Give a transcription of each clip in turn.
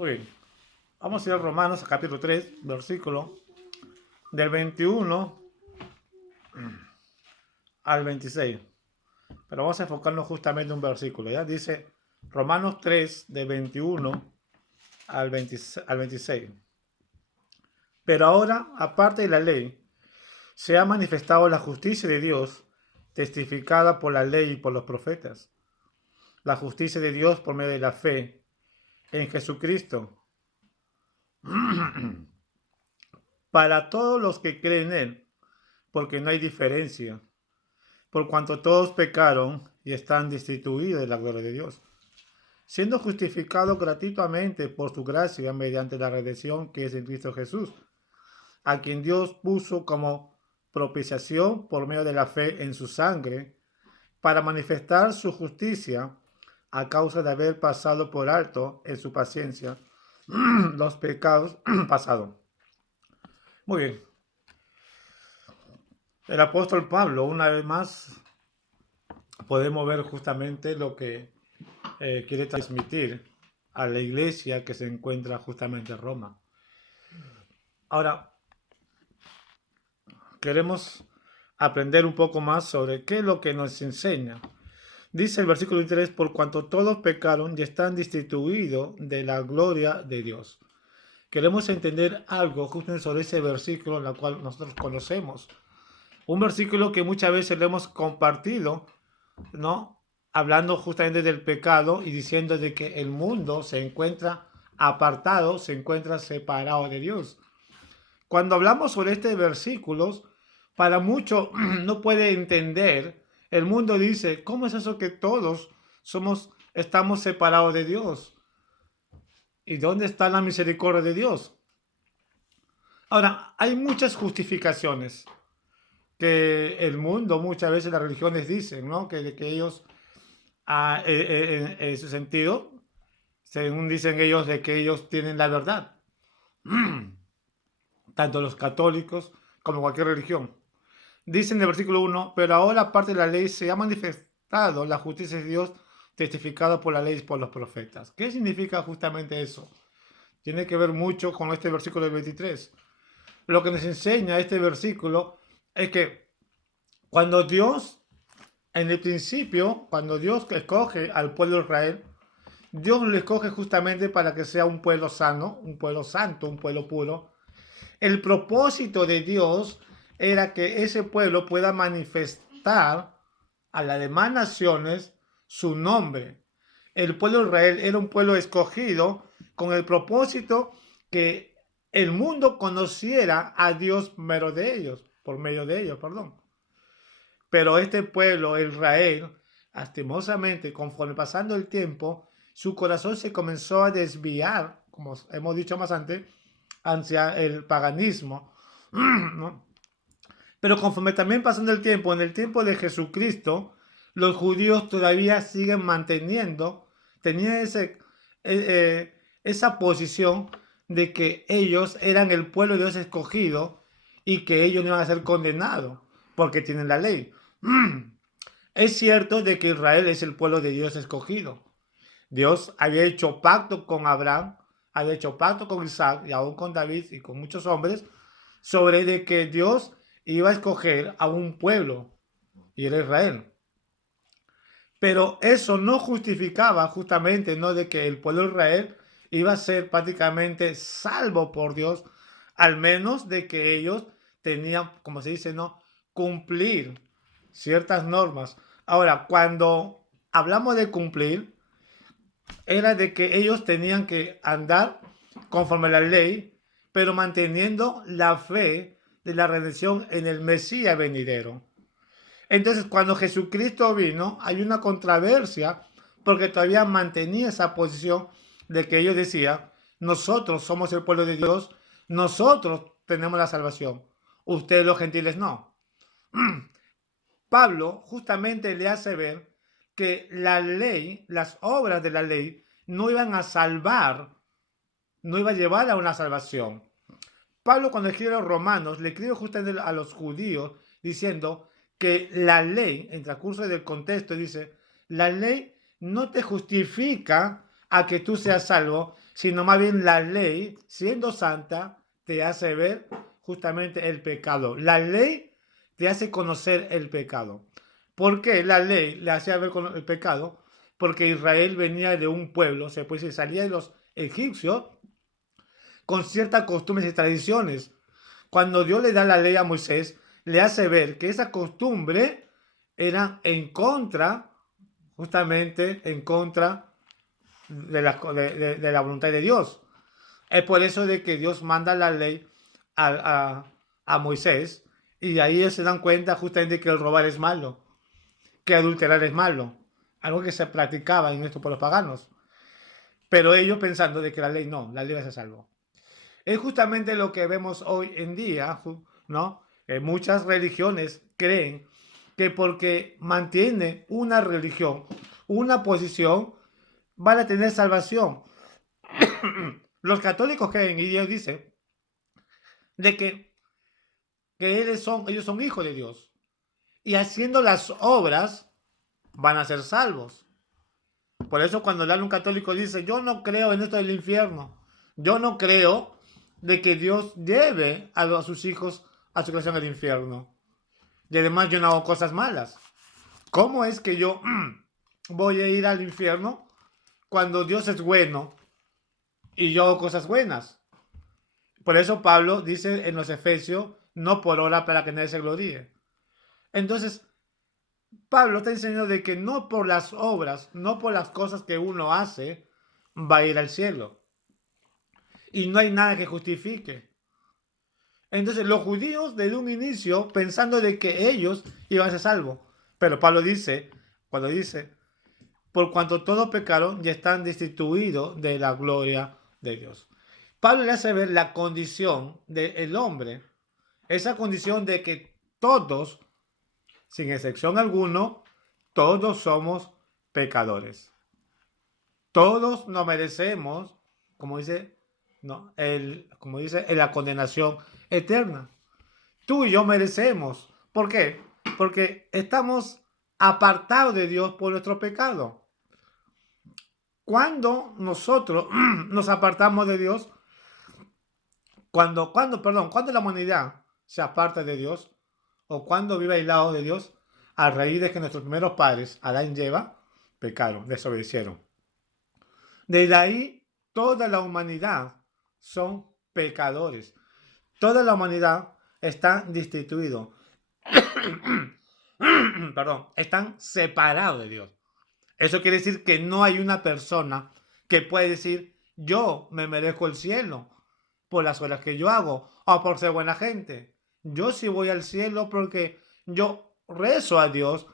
Muy bien. Vamos a ir a Romanos capítulo 3, versículo del 21 al 26. Pero vamos a enfocarnos justamente en un versículo. Ya dice Romanos 3, de 21 al 26. Pero ahora, aparte de la ley, se ha manifestado la justicia de Dios, testificada por la ley y por los profetas. La justicia de Dios por medio de la fe en Jesucristo, para todos los que creen en Él, porque no hay diferencia, por cuanto todos pecaron y están destituidos de la gloria de Dios, siendo justificados gratuitamente por su gracia mediante la redención que es en Cristo Jesús, a quien Dios puso como propiciación por medio de la fe en su sangre, para manifestar su justicia a causa de haber pasado por alto en su paciencia los pecados pasados. Muy bien. El apóstol Pablo, una vez más, podemos ver justamente lo que quiere transmitir a la iglesia que se encuentra justamente en Roma. Ahora, queremos aprender un poco más sobre qué es lo que nos enseña. Dice el versículo 3, por cuanto todos pecaron y están destituidos de la gloria de Dios. Queremos entender algo justo sobre ese versículo en el cual nosotros conocemos. Un versículo que muchas veces lo hemos compartido, ¿no? Hablando justamente del pecado y diciendo de que el mundo se encuentra apartado, se encuentra separado de Dios. Cuando hablamos sobre este versículo, para muchos no puede entender. El mundo dice, ¿cómo es eso que todos estamos separados de Dios? ¿Y dónde está la misericordia de Dios? Ahora, hay muchas justificaciones que el mundo, muchas veces las religiones dicen, ¿no? Que ellos, en su sentido, según dicen ellos, de que ellos tienen la verdad. Tanto los católicos como cualquier religión. Dice en el versículo 1, pero ahora aparte de la ley se ha manifestado la justicia de Dios testificada por la ley y por los profetas. ¿Qué significa justamente eso? Tiene que ver mucho con este versículo del 23. Lo que nos enseña este versículo es que cuando Dios, en el principio, cuando Dios escoge al pueblo de Israel, Dios lo escoge justamente para que sea un pueblo sano, un pueblo santo, un pueblo puro. El propósito de Dios era que ese pueblo pueda manifestar a las demás naciones su nombre. El pueblo de Israel era un pueblo escogido con el propósito que el mundo conociera a Dios por medio de ellos, perdón. Pero este pueblo, Israel, lastimosamente, conforme pasando el tiempo, su corazón se comenzó a desviar, como hemos dicho más antes, hacia el paganismo, ¿no? Pero conforme también pasando el tiempo, en el tiempo de Jesucristo, los judíos todavía siguen manteniendo, tenían esa posición de que ellos eran el pueblo de Dios escogido y que ellos no iban a ser condenados porque tienen la ley. Es cierto de que Israel es el pueblo de Dios escogido. Dios había hecho pacto con Abraham, había hecho pacto con Isaac y aún con David y con muchos hombres sobre de que Dios iba a escoger a un pueblo y era Israel. Pero eso no justificaba justamente, ¿no?, de que el pueblo de Israel iba a ser prácticamente salvo por Dios, al menos de que ellos tenían, como se dice, ¿no?, cumplir ciertas normas. Ahora, cuando hablamos de cumplir, era de que ellos tenían que andar conforme a la ley, pero manteniendo la fe de la redención en el Mesías venidero. Entonces, cuando Jesucristo vino, hay una controversia porque todavía mantenía esa posición de que ellos decían, nosotros somos el pueblo de Dios, nosotros tenemos la salvación, ustedes los gentiles no. Pablo justamente le hace ver que la ley, las obras de la ley, no iban a salvar, no iba a llevar a una salvación. Pablo, cuando escribe a los romanos, le escribe justamente a los judíos diciendo que la ley, en transcurso del contexto, dice, la ley no te justifica a que tú seas salvo, sino más bien la ley, siendo santa, te hace ver justamente el pecado. La ley te hace conocer el pecado. ¿Por qué la ley le hacía ver con el pecado? Porque Israel venía de un pueblo, se puede decir, salía de los egipcios con ciertas costumbres y tradiciones. Cuando Dios le da la ley a Moisés, le hace ver que esa costumbre era en contra, justamente en contra de la voluntad de Dios. Es por eso de que Dios manda la ley a Moisés, y ahí ellos se dan cuenta justamente que el robar es malo, que adulterar es malo, algo que se practicaba en estos pueblos paganos. Pero ellos pensando de que la ley no, la ley va a ser salvo. Es justamente lo que vemos hoy en día, ¿no? Muchas religiones creen que porque mantiene una religión, una posición, van a tener salvación. Los católicos creen, y Dios dice, de que ellos son hijos de Dios. Y haciendo las obras, van a ser salvos. Por eso cuando un católico dice, yo no creo en esto del infierno, yo no creo de que Dios lleve a sus hijos a su creación al infierno. Y además yo no hago cosas malas. ¿Cómo es que yo voy a ir al infierno cuando Dios es bueno y yo hago cosas buenas? Por eso Pablo dice en los Efesios, no por obra para que nadie se gloríe. Entonces, Pablo está enseñando de que no por las obras, no por las cosas que uno hace, va a ir al cielo. Y no hay nada que justifique. Entonces los judíos desde un inicio pensando de que ellos iban a ser salvos. Pero Pablo dice, cuando dice, por cuanto todos pecaron ya están destituidos de la gloria de Dios. Pablo le hace ver la condición del hombre, esa condición de que todos, sin excepción alguno, todos somos pecadores. Todos nos merecemos, como dice, no, como dice, la condenación eterna. Tú y yo merecemos. ¿Por qué? Porque estamos apartados de Dios por nuestro pecado. Cuando nosotros nos apartamos de Dios, cuando la humanidad se aparta de Dios, o cuando vive aislado de Dios, a raíz de que nuestros primeros padres, Adán y Eva, pecaron, desobedecieron. Desde ahí, toda la humanidad son pecadores. Toda la humanidad está destituido. Perdón, están separados de Dios. Eso quiere decir que no hay una persona que puede decir, yo me merezco el cielo por las obras que yo hago o por ser buena gente. Yo sí voy al cielo porque yo rezo a Dios,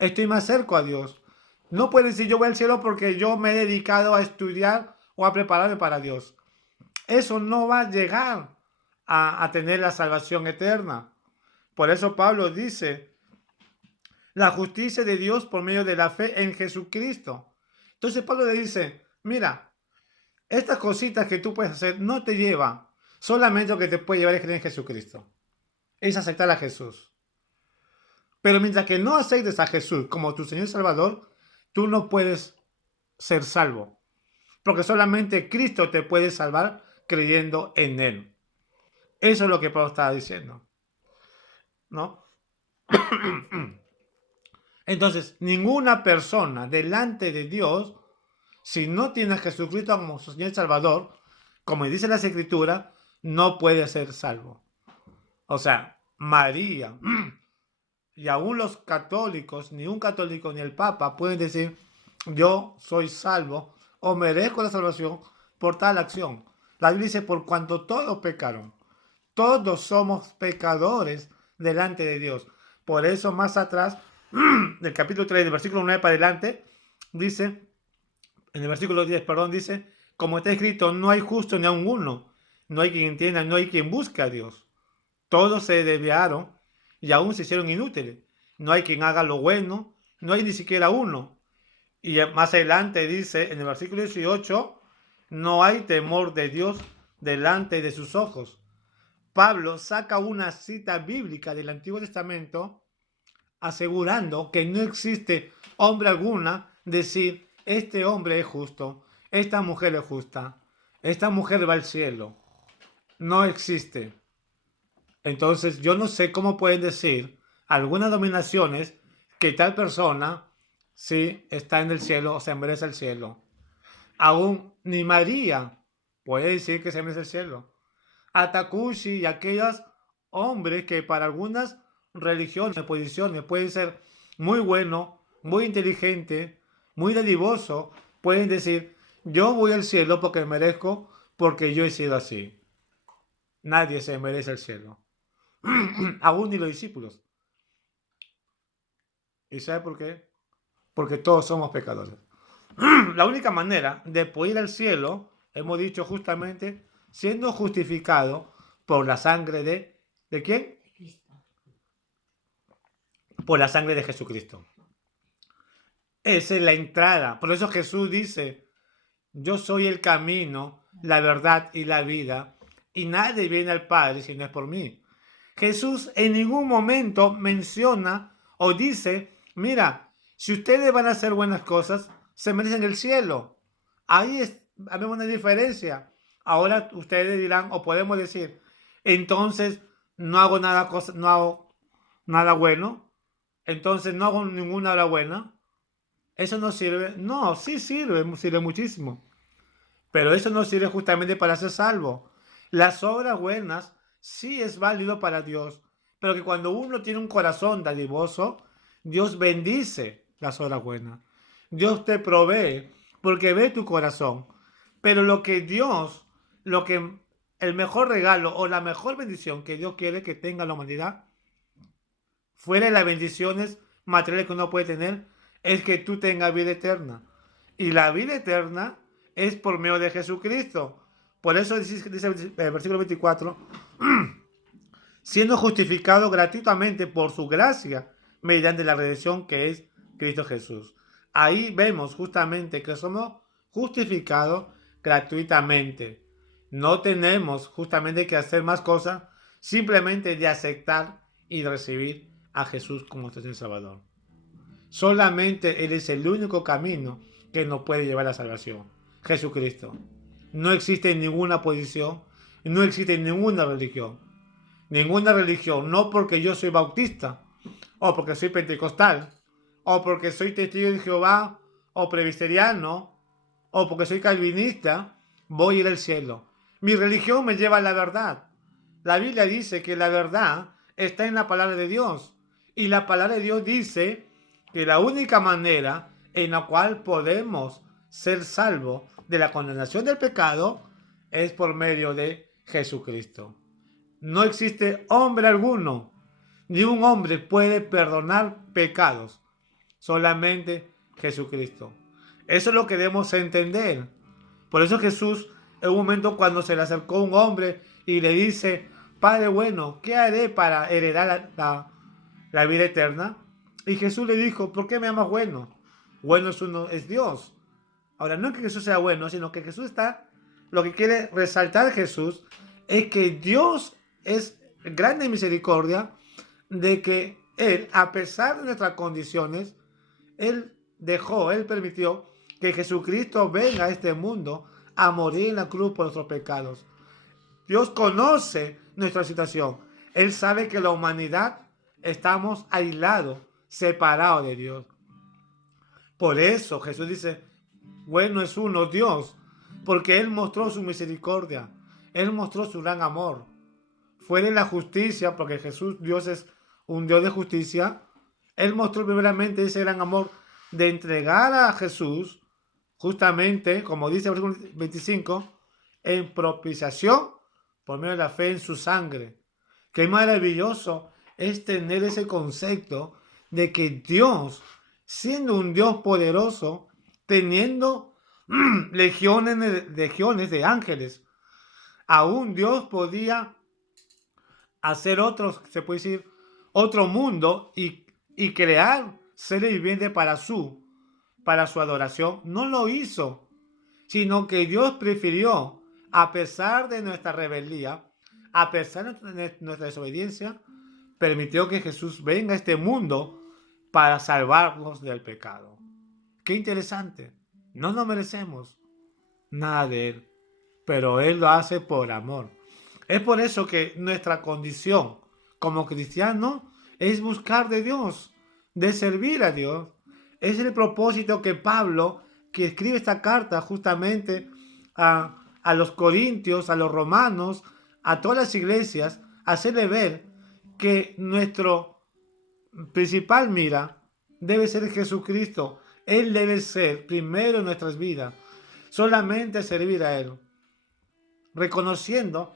estoy más cerca a Dios. No puede decir yo voy al cielo porque yo me he dedicado a estudiar o a prepararme para Dios. Eso no va a llegar a tener la salvación eterna. Por eso Pablo dice, la justicia de Dios por medio de la fe en Jesucristo. Entonces Pablo le dice, mira, estas cositas que tú puedes hacer no te llevan, solamente lo que te puede llevar es creer en Jesucristo. Es aceptar a Jesús. Pero mientras que no aceptes a Jesús como tu Señor y Salvador, tú no puedes ser salvo. Porque solamente Cristo te puede salvar creyendo en Él. Eso es lo que Pablo estaba diciendo, ¿no? Entonces, ninguna persona delante de Dios, si no tiene a Jesucristo como su Señor y Salvador, como dice la Escritura, no puede ser salvo. O sea, María y aún los católicos, ni un católico ni el Papa pueden decir, yo soy salvo o merezco la salvación por tal acción. La Biblia dice, por cuanto todos pecaron, todos somos pecadores delante de Dios. Por eso más atrás, del capítulo 3, del versículo 9 para adelante, dice, en el versículo 10, perdón, dice, como está escrito, no hay justo ni aun uno, no hay quien entienda, no hay quien busque a Dios. Todos se desviaron y aún se hicieron inútiles. No hay quien haga lo bueno, no hay ni siquiera uno. Y más adelante dice, en el versículo 18, no hay temor de Dios delante de sus ojos. Pablo saca una cita bíblica del Antiguo Testamento asegurando que no existe hombre alguna decir, este hombre es justo, esta mujer es justa. esta mujer va al cielo. No existe. Entonces, yo no sé cómo pueden decir algunas dominaciones que tal persona sí está en el cielo o se merece el cielo. Aún ni María puede decir que se merece el cielo. Atakushi y aquellos hombres que para algunas religiones, posiciones, pueden ser muy bueno, muy inteligente, muy dadivoso, pueden decir, yo voy al cielo porque merezco, porque yo he sido así. Nadie se merece el cielo. Aún ni los discípulos. ¿Y sabe por qué? Porque todos somos pecadores. La única manera de poder ir al cielo, hemos dicho justamente, siendo justificado por la sangre ¿de quién? Por la sangre de Jesucristo. Esa es la entrada. Por eso Jesús dice, yo soy el camino, la verdad y la vida, y nadie viene al Padre si no es por mí. Jesús en ningún momento menciona o dice, mira, si ustedes van a hacer buenas cosas, se merecen el cielo. Ahí hay una diferencia. Ahora ustedes dirán, o podemos decir, entonces no hago nada, no hago nada bueno, entonces no hago ninguna obra buena. Eso no sirve. No, sí sirve muchísimo. Pero eso no sirve justamente para ser salvo. Las obras buenas sí es válido para Dios, pero que cuando uno tiene un corazón dadivoso, Dios bendice las obras buenas. Dios te provee porque ve tu corazón. Pero lo que el mejor regalo o la mejor bendición que Dios quiere que tenga la humanidad, fuera de las bendiciones materiales que uno puede tener, es que tú tengas vida eterna. Y la vida eterna es por medio de Jesucristo. Por eso dice el versículo 24, siendo justificado gratuitamente por su gracia mediante la redención que es Cristo Jesús. Ahí vemos justamente que somos justificados gratuitamente. No tenemos justamente que hacer más cosas, simplemente de aceptar y recibir a Jesús como nuestro Salvador. Solamente Él es el único camino que nos puede llevar a la salvación. Jesucristo. No existe ninguna posición, no existe ninguna religión. Ninguna religión, no porque yo soy bautista, o porque soy pentecostal, o porque soy testigo de Jehová, o presbiteriano, o porque soy calvinista, voy a ir al cielo. Mi religión me lleva a la verdad. La Biblia dice que la verdad está en la palabra de Dios. Y la palabra de Dios dice que la única manera en la cual podemos ser salvos de la condenación del pecado es por medio de Jesucristo. No existe hombre alguno, ni un hombre puede perdonar pecados, solamente Jesucristo. Eso es lo que debemos entender. Por eso Jesús, en un momento cuando se le acercó un hombre y le dice, Padre bueno, ¿qué haré para heredar la vida eterna? Y Jesús le dijo, ¿por qué me amas bueno? Bueno es uno, es Dios. Ahora, no es que Jesús sea bueno, sino que Jesús lo que quiere resaltar Jesús es que Dios es grande en misericordia, de que Él, a pesar de nuestras condiciones, Él permitió que Jesucristo venga a este mundo a morir en la cruz por nuestros pecados. Dios conoce nuestra situación. Él sabe que la humanidad estamos aislados, separados de Dios. Por eso Jesús dice, bueno es uno Dios, porque Él mostró su misericordia, Él mostró su gran amor. Fue de la justicia, porque Jesús, Dios es un Dios de justicia. Él mostró primeramente ese gran amor de entregar a Jesús, justamente, como dice el versículo 25, en propiciación por medio de la fe en su sangre. Qué maravilloso es tener ese concepto de que Dios, siendo un Dios poderoso, teniendo legiones de ángeles, aún Dios podía hacer otros, se puede decir, otro mundo y crear seres vivientes para su adoración. No lo hizo, sino que Dios prefirió, a pesar de nuestra rebeldía, a pesar de nuestra desobediencia, permitió que Jesús venga a este mundo para salvarnos del pecado. Qué interesante. No nos merecemos nada de Él, pero Él lo hace por amor. Es por eso que nuestra condición como cristianos es buscar de Dios, de servir a Dios. Es el propósito que Pablo, que escribe esta carta justamente a los corintios, a los romanos, a todas las iglesias, hacerle ver que nuestro principal mira debe ser Jesucristo. Él debe ser primero en nuestras vidas. Solamente servir a Él, reconociendo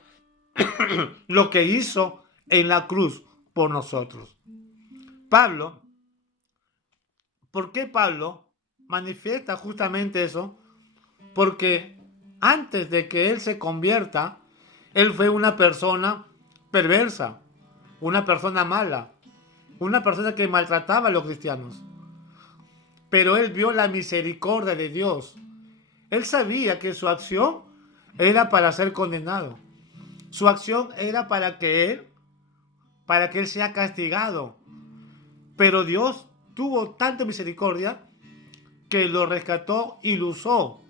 lo que hizo en la cruz por nosotros. Pablo, ¿por qué Pablo manifiesta justamente eso? Porque antes de que él se convierta, él fue una persona perversa, una persona mala, una persona que maltrataba a los cristianos. Pero él vio la misericordia de Dios. Él sabía que su acción era para ser condenado. Su acción era para que él sea castigado. Pero Dios tuvo tanta misericordia que lo rescató y lo usó.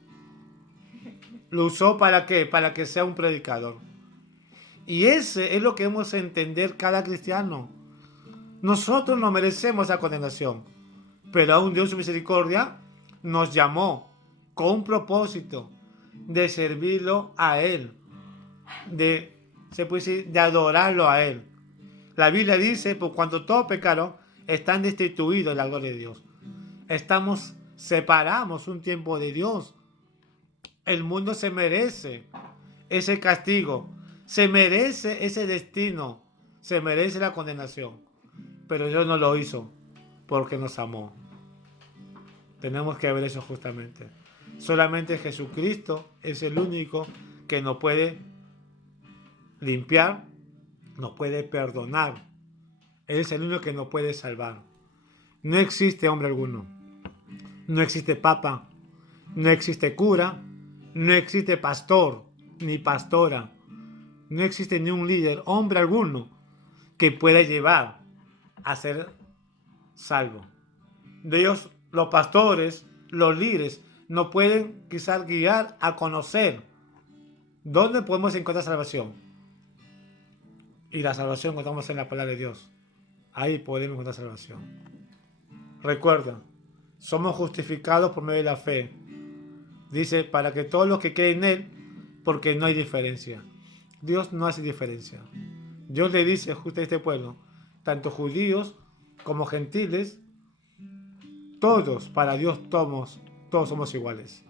¿Lo usó para qué? Para que sea un predicador. Y ese es lo que hemos de entender cada cristiano. Nosotros no merecemos esa condenación, pero aún Dios en su misericordia nos llamó con un propósito de servirlo a Él, se puede decir, de adorarlo a Él. La Biblia dice, por cuanto todos pecaron, están destituidos de la gloria de Dios. Separamos un tiempo de Dios. El mundo se merece ese castigo, se merece ese destino, se merece la condenación. Pero Dios no lo hizo porque nos amó. Tenemos que ver eso justamente. Solamente Jesucristo es el único que nos puede limpiar, nos puede perdonar. Él es el único que nos puede salvar. No existe hombre alguno. No existe papa. No existe cura. No existe pastor ni pastora. No existe ni un líder, hombre alguno, que pueda llevar a ser salvo. Dios, los pastores, los líderes, nos pueden quizás guiar a conocer dónde podemos encontrar salvación. Y la salvación encontramos en la palabra de Dios. Ahí podemos encontrar salvación. Recuerda, somos justificados por medio de la fe. Dice, para que todos los que creen en Él, porque no hay diferencia. Dios no hace diferencia. Dios le dice justo a este pueblo, tanto judíos como gentiles, todos, para Dios todos somos iguales.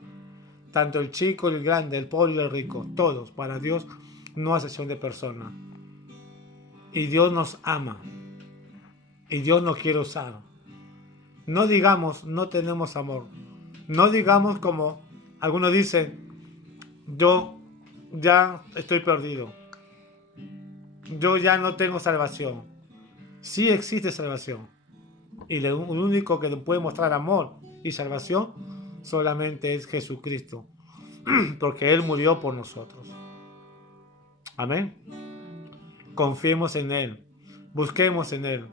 Tanto el chico y el grande, el pobre y el rico, todos, para Dios no hay excepción de persona. Y Dios nos ama. Y Dios nos quiere usar. No digamos, no tenemos amor. No digamos como algunos dicen, yo ya estoy perdido. Yo ya no tengo salvación. Sí existe salvación. Y el único que puede mostrar amor y salvación solamente es Jesucristo. Porque Él murió por nosotros. Amén. Confiemos en Él. Busquemos en Él.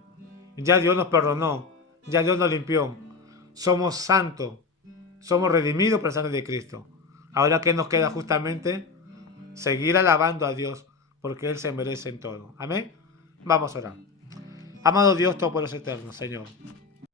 Ya Dios nos perdonó. Ya Dios nos limpió. Somos santos. Somos redimidos por la sangre de Cristo. Ahora que nos queda justamente seguir alabando a Dios porque Él se merece en todo. Amén. Vamos a orar. Amado Dios Todopoderoso Eterno, Señor.